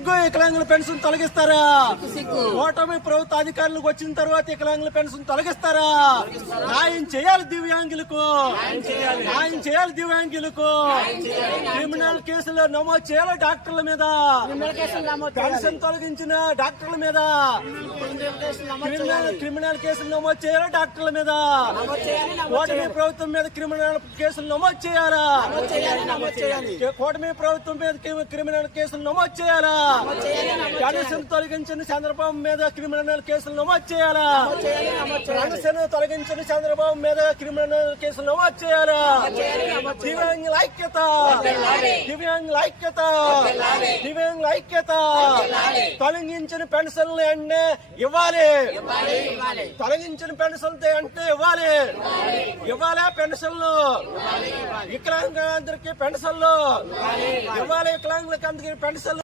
సిగ్గు వికలాంగుల పెన్షన్ తొలగిస్తారా? ఓటమి ప్రభుత్వ అధికారులకు వచ్చిన తర్వాత వికలాంగుల పెన్షన్ తొలగిస్తారా? న్యాయం చేయాలి దివ్యాంగులకు, న్యాయం చేయాలి దివ్యాంగులకు. క్రిమినల్ కేసులు నమోదు చేయాలి డాక్టర్ల మీద, పెన్షన్ తొలగించిన డాక్టర్ల మీద క్రిమినల్ కేసులు నమోదు చేయాలి డాక్టర్ల మీద. ఓటమి ప్రభుత్వం మీద క్రిమినల్ కేసులు నమోదు చేయాలా? కూటమి ప్రభుత్వం మీద క్రిమినల్ కేసులు నమోదు చేయాలా? పెన్షన్ తొలగించిన చంద్రబాబు మీద క్రిమినల్ కేసులు నమోదు చేయాలా? పెన్షన్ తొలగించిన చంద్రబాబు మీద క్రిమినల్ కేసులు నమోదు చేయాలా? దివ్యాంగుల ఐక్యత, దివ్యాంగుల ఐక్యత, దివ్యాంగుల ఐక్యత. తొలగించిన పెన్షన్లు అంటే ఇవ్వాలి, తొలగించిన పెన్షన్లు అంటే ఇవ్వాలి, ఇవ్వాలా పెన్షన్లు? వికలాంగులందరికీ పెన్షన్లు ఇవ్వాలి, వికలాంగులకి అందరికీ పెన్షన్లు.